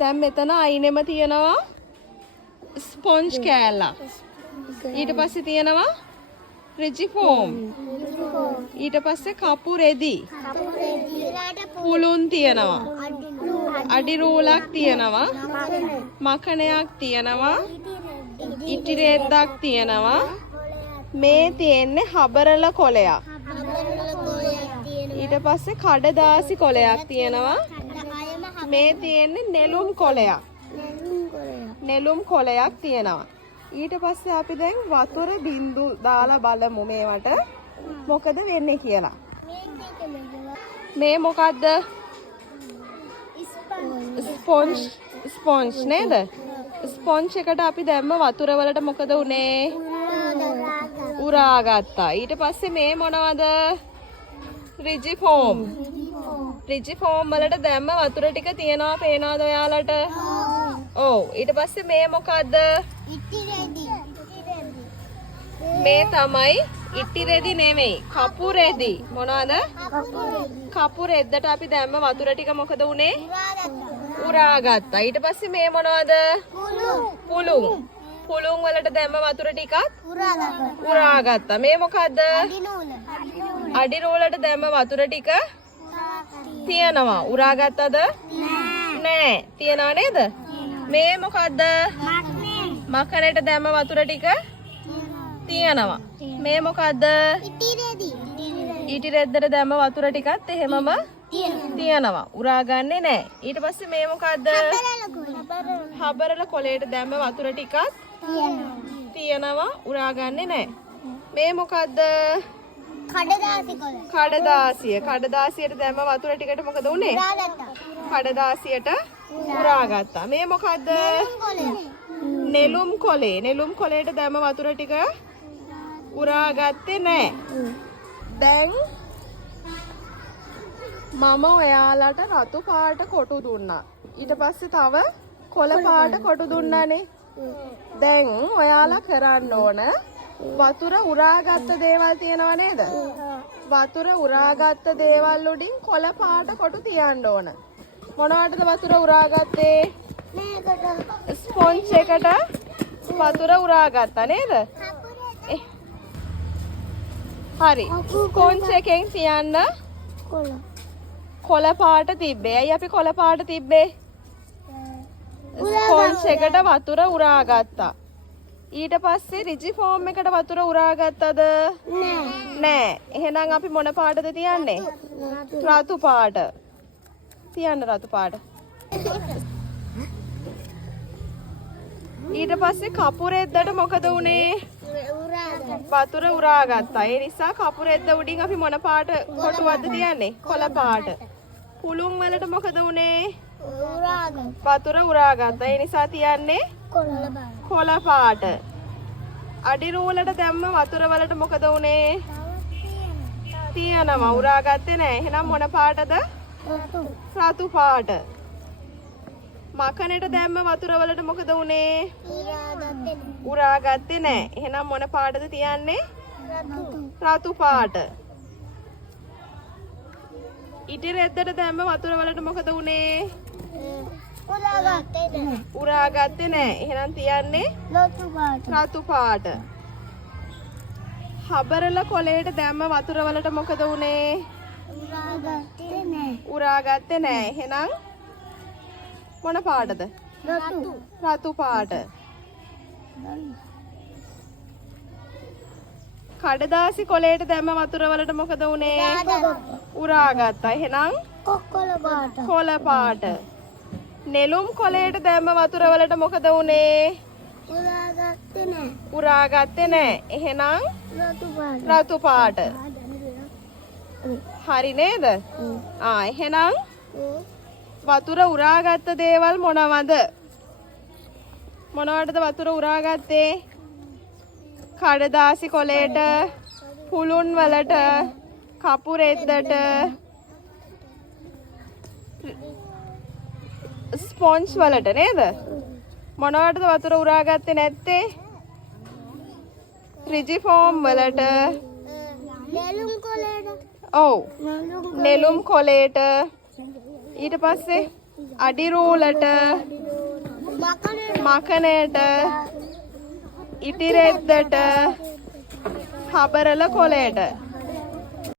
දැන් මෙතන අයිනෙම තියෙනවා ස්පොන්ජ් කෑල්ලක්. ඊට පස්සේ තියෙනවා රිජිෆෝම්. ඊට පස්සේ කපු රෙදි. පුළුන් තියෙනවා. අඩි රූලක් තියෙනවා. මකණයක් තියෙනවා. ඉටි රෙද්දක් තියෙනවා. මේ තියෙන්නේ හබරල කොලයක්. ඊට පස්සේ කඩදාසි කොලයක් තියෙනවා. මේ තියෙන්නේ නෙළුම් කොලයක්. නෙළුම් කොලයක් තියෙනවා. ඊට පස්සේ අපි දැන් වතුර බින්දු දාලා බලමු මේවට මොකද වෙන්නේ කියලා. මේ මොකද්ද? ස්පොන්ජ් නේද? ස්පොන්ජ් එකට අපි දැම්ම වතුර වලට මොකද උනේ? උරා ගත්තා. ඊට පස්සේ මේ මොනවද? රිජිෆෝම්. රිජිෆෝම් වලට දැම්ම වතුර ටික තියනවා පේනවද ඔයාලට? ඔව්. ඊට පස්සේ මේ මොකද්ද? මේ තමයි ඉටි රෙදි නෙමෙයි කපු රෙදි. මොනවද? කපු රෙද්දට අපි දැම්ම වතුර ටික මොකද උනේ? උරා ගත්තා. ඊට පස්සේ මේ මොනවද? පුළුන්. පුළුන් වලට දැම්ම වතුර ටිකත් උරා ගත්තා. මේ මොකද්ද? අඩි රෝලට දැම්ම වතුර ටික තියනවා. උරා ගත්තද? නෑ. තියනවා නේද? මේ මොකද්ද? මකරේට දැම්ම වතුර ටික තියනවා. මේ මොකද්ද? ඉටි රෙද්දට දැම්ම වතුර ටිකත් එහෙමම තියනවා. උරා ගන්නෙ නෑ. ඊට පස්සේ මේ මොකද්ද? හබරල කොලේට දැම්ම වතුර ටිකත් තියනවා. උරා ගන්නෙ නෑ. මේ මොකද්ද? කඩදාසිය. කඩදාසියට දැම්ම වතුර ටිකට මොකද උනේ? කඩදාසියට උරා ගත්තා. මේ මොකද්ද? නෙළුම් කොලේ. නෙළුම් කොලේට දැම්ම වතුර ටික උරා ගත්තේ නෑ. දැන් මම ඔයාලට රතු පාට කොටු දුන්නා. ඊට පස්සේ තව කොළ පාට කොටු දුන්නානේ. දැන් ඔයාලා කරන්න ඕන වතුර උරාගත්ත දේවල් තියෙනව නේද? වතුර උරාගත්ත දේවල් උඩින් කොළ පාට කොටු තියන්න ඕන. මොනවටද වතුර උරාගත්තේ? ස්පොන්ජ් එකට වතුර උරාගත්තා නේද? හරි. ස්පොන්ජ් එකෙන් තියන්න කොළ පාට තිබ්බේ. ඇයි අපි කොළ පාට තිබ්බේ? ස්පොන්ජ් එකට වතුර උරාගත්තා. ඊට පස්සේ රිජිෆෝම් එකට වතුර උරාගත්තද? නෑ. එහෙනම් අපි මොන පාටද තියන්නේ? රතු පාට. තියන්න රතු පාට. ඊට පස්සේ කපු රෙද්දට මොකද උනේ? වතුර උරාගත්තා. ඒ නිසා කපු රෙද්ද උඩින් අපි මොන පාට කොටුවක්ද තියන්නේ? කොළ පාට. පුළුන් වලට මොකද උනේ? වතුර උරාගත්තා. ඒ නිසා තියන්නේ කොළ පාට. අඩි රූලට දැම්ම වතුර වලට මොකද උනේ? තියනවා. උරාගත්තේ නෑ. එහෙනම් මොන පාටද? රතු පාට. මකනට දැම්ම වතුර වලට මොකද උනේ? උරාගත්තේ නෑ. එහෙනම් මොන පාටද තියන්නේ? රතු පාට. ඉටි රෙද්දට දැම්ම වතුර වලට මොකද උනේ? උරාගත්තේ නෑ. එහෙනම් තියන්නේ රතු පාට. හබරල කොලේට දැම්ම වතුර වලට මොකද උනේ? උරාගත්තේ නෑ. එහෙනම් මොන පාටද? රතු පාට. කඩදාසි කොලේට දැම්ම වතුර වලට මොකද උනේ? උරාගත්තා. එහෙනම් කොළ පාට. නෙළුම් කොලේට දැම්ම වතුර වලට මොකද උනේ? උරාගත්තේ නෑ. එහෙනම් රතු පාට. හරි නේද? එහෙනම් වතුර උරාගත්ත දේවල් මොනවද? මොනවටද වතුර උරාගත්තේ? කඩදාසි කොලේට, පුළුන් වලට, කපු රෙද්දට, ස්පොන්ජ් වලට නේද? මොනවටද වතුර උරාගත්තේ නැත්තේ? රිජිෆෝම් වලට. නෙළුම් කොලේට. ඊට පස්සේ අඩිරූලට මකනයට ඉටි රෙද්දට හබරල කොලයට